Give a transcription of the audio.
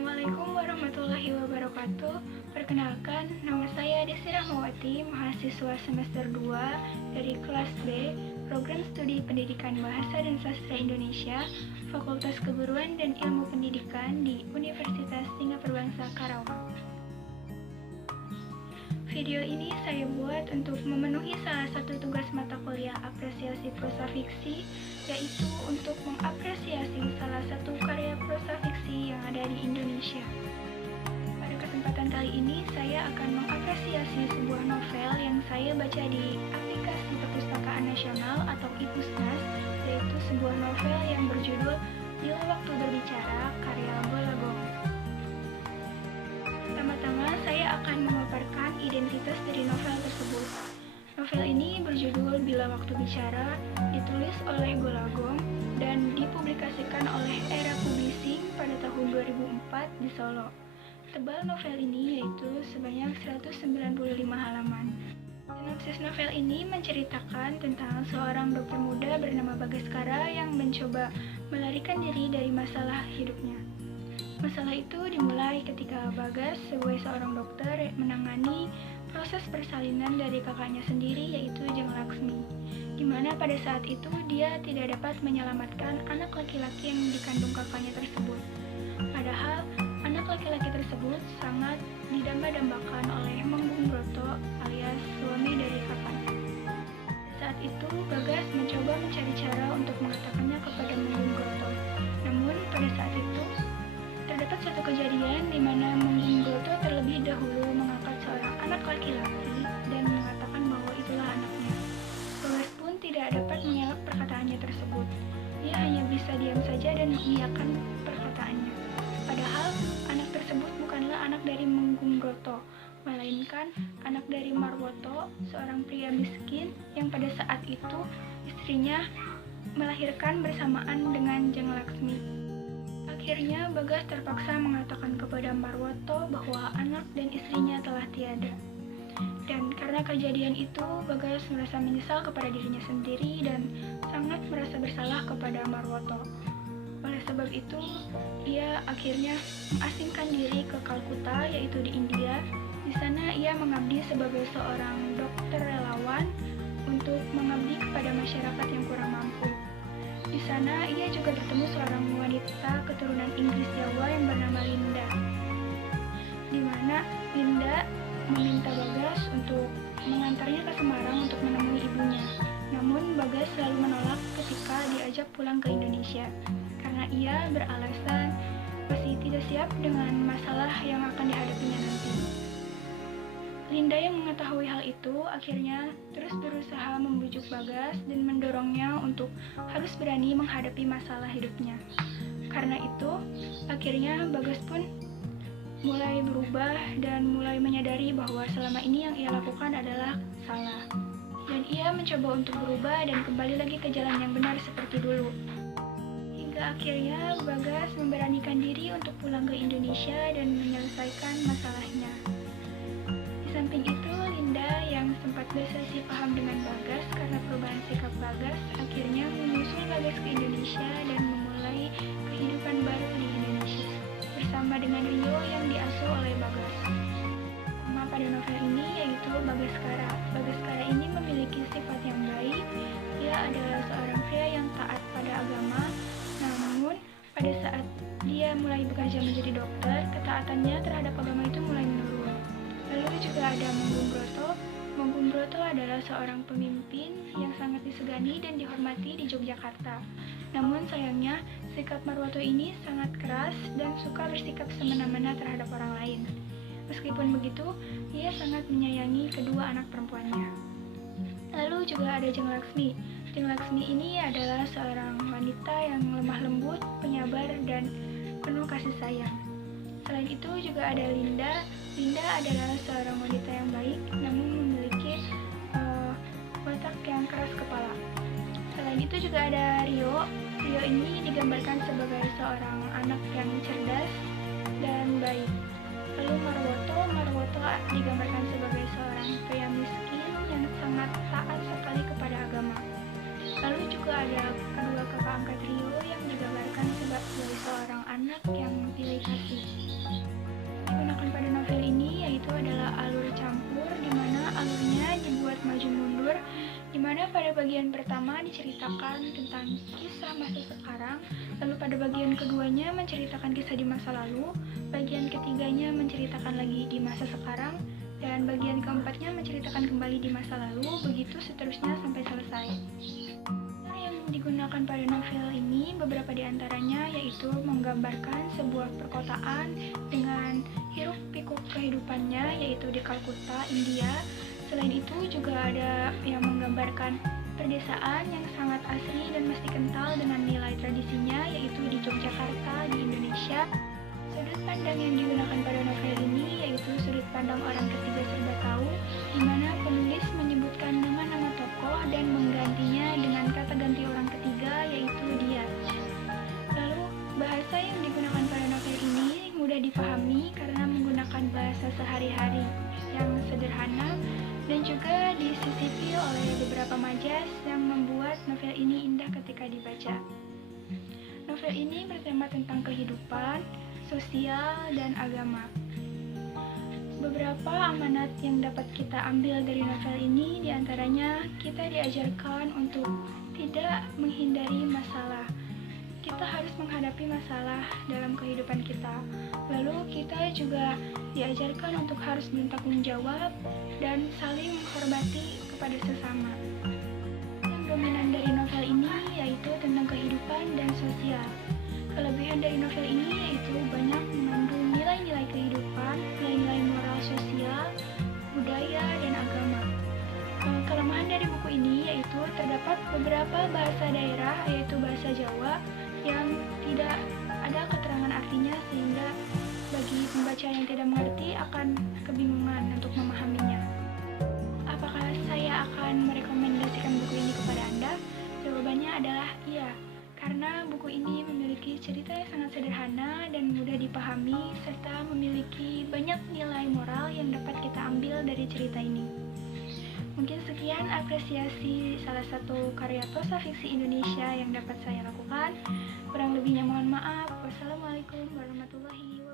Assalamualaikum warahmatullahi wabarakatuh. Perkenalkan, nama saya Desi Rahmawati, mahasiswa semester 2 dari kelas B, Program Studi Pendidikan Bahasa dan Sastra Indonesia, Fakultas Keguruan dan Ilmu Pendidikan di Universitas Singapura Bangsa Karawang. Video ini saya buat untuk memenuhi salah satu tugas mata kuliah apresiasi prosa fiksi, yaitu untuk mengapresiasi salah satu karya prosa fiksi yang ada di Indonesia. Pada kesempatan kali ini, saya akan mengapresiasi sebuah novel yang saya baca di aplikasi Perpustakaan Nasional atau IPUSNAS, yaitu sebuah novel yang berjudul Bila Waktu Berbicara, karya Golagong. Pertama-tama, saya akan memaparkan identitas dari novel tersebut. Novel ini berjudul Bila Waktu Bicara, ditulis oleh Golagong dan dipublikasikan oleh Era Publishing pada tahun 2004 di Solo. Tebal novel ini yaitu sebanyak 195 halaman. Sinopsis novel ini menceritakan tentang seorang dokter muda bernama Bagaskara yang mencoba melarikan diri dari masalah hidupnya. Masalah itu dimulai ketika Bagas sebagai seorang dokter menangani proses persalinan dari kakaknya sendiri yaitu Jeng Laksmi, di mana pada saat itu dia tidak dapat menyelamatkan anak laki-laki yang dikandung kakaknya tersebut. Padahal anak laki-laki tersebut sangat didamba-dambakan oleh Menggum Broto alias suami dari kakaknya. Saat itu Bagas mencoba mencari cara untuk mengatakannya kepada Menggum Broto. Namun pada saat itu terdapat suatu kejadian di mana Menggum Broto terlebih dahulu mengangkat seorang anak laki-laki dan mengatakan bahwa itulah anaknya. Bagas pun tidak dapat mengelak perkataannya tersebut. Dia hanya bisa diam saja dan mengiyakan perkataannya. Padahal anak tersebut bukanlah anak dari Menggum Broto, melainkan anak dari Marwoto, seorang pria miskin yang pada saat itu istrinya melahirkan bersamaan dengan Jeng Laksmi. Akhirnya Bagas terpaksa mengatakan kepada Marwoto bahwa anak dan istrinya telah tiada. Dan karena kejadian itu, Bagas merasa menyesal kepada dirinya sendiri dan sangat merasa bersalah kepada Marwoto. Oleh sebab itu, ia akhirnya mengasingkan diri ke Kalkuta, yaitu di India. Di sana ia mengabdi sebagai seorang dokter relawan untuk mengabdi kepada masyarakat yang kurang mampu. Di sana ia juga bertemu seorang wanita keturunan Inggris Jawa yang bernama Linda, di mana Linda meminta Bagas untuk mengantarnya ke Semarang untuk menemui ibunya. Namun Bagas selalu menolak ketika diajak pulang ke Indonesia, karena ia beralasan masih tidak siap dengan masalah yang akan dihadapinya nanti. Linda yang mengetahui hal itu akhirnya terus berusaha membujuk Bagas dan mendorongnya untuk harus berani menghadapi masalah hidupnya. Karena itu, akhirnya Bagas pun mulai berubah dan mulai menyadari bahwa selama ini yang ia lakukan adalah salah. Dan ia mencoba untuk berubah dan kembali lagi ke jalan yang benar seperti dulu. Hingga akhirnya Bagas memberanikan diri untuk pulang ke Indonesia dan menyelesaikan masalahnya. Di samping itu, Linda yang sempat berselisih paham dengan Bagas karena perubahan sikap Bagas akhirnya menyusul Bagas ke Indonesia dan memulai kehidupan baru di Indonesia bersama dengan Rio yang diasuh oleh Bagas. Nama pada novel ini yaitu Bagaskara. Bagaskara ini memiliki sifat yang baik. Dia adalah seorang pria yang taat pada agama. Namun pada saat dia mulai bekerja menjadi dokter, ketaatannya terhadap agama itu mulai menurun. Lalu juga ada Menggum Broto. Menggum Broto adalah seorang pemimpin yang sangat disegani dan dihormati di Yogyakarta. Namun sayangnya, sikap Marwoto ini sangat keras dan suka bersikap semena-mena terhadap orang lain. Meskipun begitu, ia sangat menyayangi kedua anak perempuannya. Lalu juga ada Jeng Laksmi. Jeng Laksmi ini adalah seorang wanita yang lemah lembut, penyabar, dan penuh kasih sayang. Selain itu juga ada Linda. Linda adalah seorang wanita yang baik, namun memiliki watak yang keras kepala. Selain itu juga ada Rio. Rio ini digambarkan sebagai seorang anak yang cerdas dan baik. Lalu Marwoto digambarkan sebagai seorang pria miskin yang sangat taat sekali kepada agama. Lalu juga ada kedua kakak angkat Rio yang digambarkan sebagai seorang anak yang pilih kasih. itu adalah alur campur, di mana alurnya dibuat maju mundur, di mana pada bagian pertama diceritakan tentang kisah masa sekarang, lalu pada bagian keduanya menceritakan kisah di masa lalu, bagian ketiganya menceritakan lagi di masa sekarang, dan bagian keempatnya menceritakan kembali di masa lalu, begitu seterusnya sampai selesai. Yang digunakan pada novel ini beberapa diantaranya yaitu menggambarkan sebuah perkotaan dengan hiruk pikuk kehidupannya, yaitu di Kalkuta, India. Selain itu juga ada yang menggambarkan perdesaan yang sangat asri dan mesti kental dengan nilai tradisinya, yaitu di Yogyakarta di Indonesia. Sudut pandang yang digunakan pada novel ini yaitu sudut pandang orang ketiga serba tahu, di mana penulis menyebutkan nama-nama tokoh dan menggantinya dengan kata ganti orang ketiga, yaitu dia. Lalu, bahasa yang digunakan pada novel ini mudah dipahami karena menggunakan bahasa sehari-hari yang sederhana dan juga disisipi oleh beberapa majas yang membuat novel ini indah ketika dibaca. Novel ini bertema tentang kehidupan, sosial, dan agama. Beberapa amanat yang dapat kita ambil dari novel ini diantaranya kita diajarkan untuk tidak menghindari masalah. Kita harus menghadapi masalah dalam kehidupan kita. Lalu kita juga diajarkan untuk harus bertanggung jawab dan saling menghormati kepada sesama. Yang dominan dari novel ini yaitu tentang kehidupan dan sosial. Kelebihan dari novel ini yaitu banyak mengandung nilai-nilai kehidupan, nilai-nilai moral sosial, budaya, dan agama. Kelemahan dari buku ini yaitu terdapat beberapa bahasa daerah, yaitu bahasa Jawa, yang tidak ada keterangan artinya sehingga bagi pembaca yang tidak mengerti akan kebingungan untuk memahaminya. Apakah saya akan merekomendasikan buku ini kepada Anda? Jawabannya adalah iya. Karena buku ini memiliki cerita yang sangat sederhana dan mudah dipahami, serta memiliki banyak nilai moral yang dapat kita ambil dari cerita ini. Mungkin sekian apresiasi salah satu karya prosa fiksi Indonesia yang dapat saya lakukan. Kurang lebihnya mohon maaf. Wassalamualaikum warahmatullahi wabarakatuh.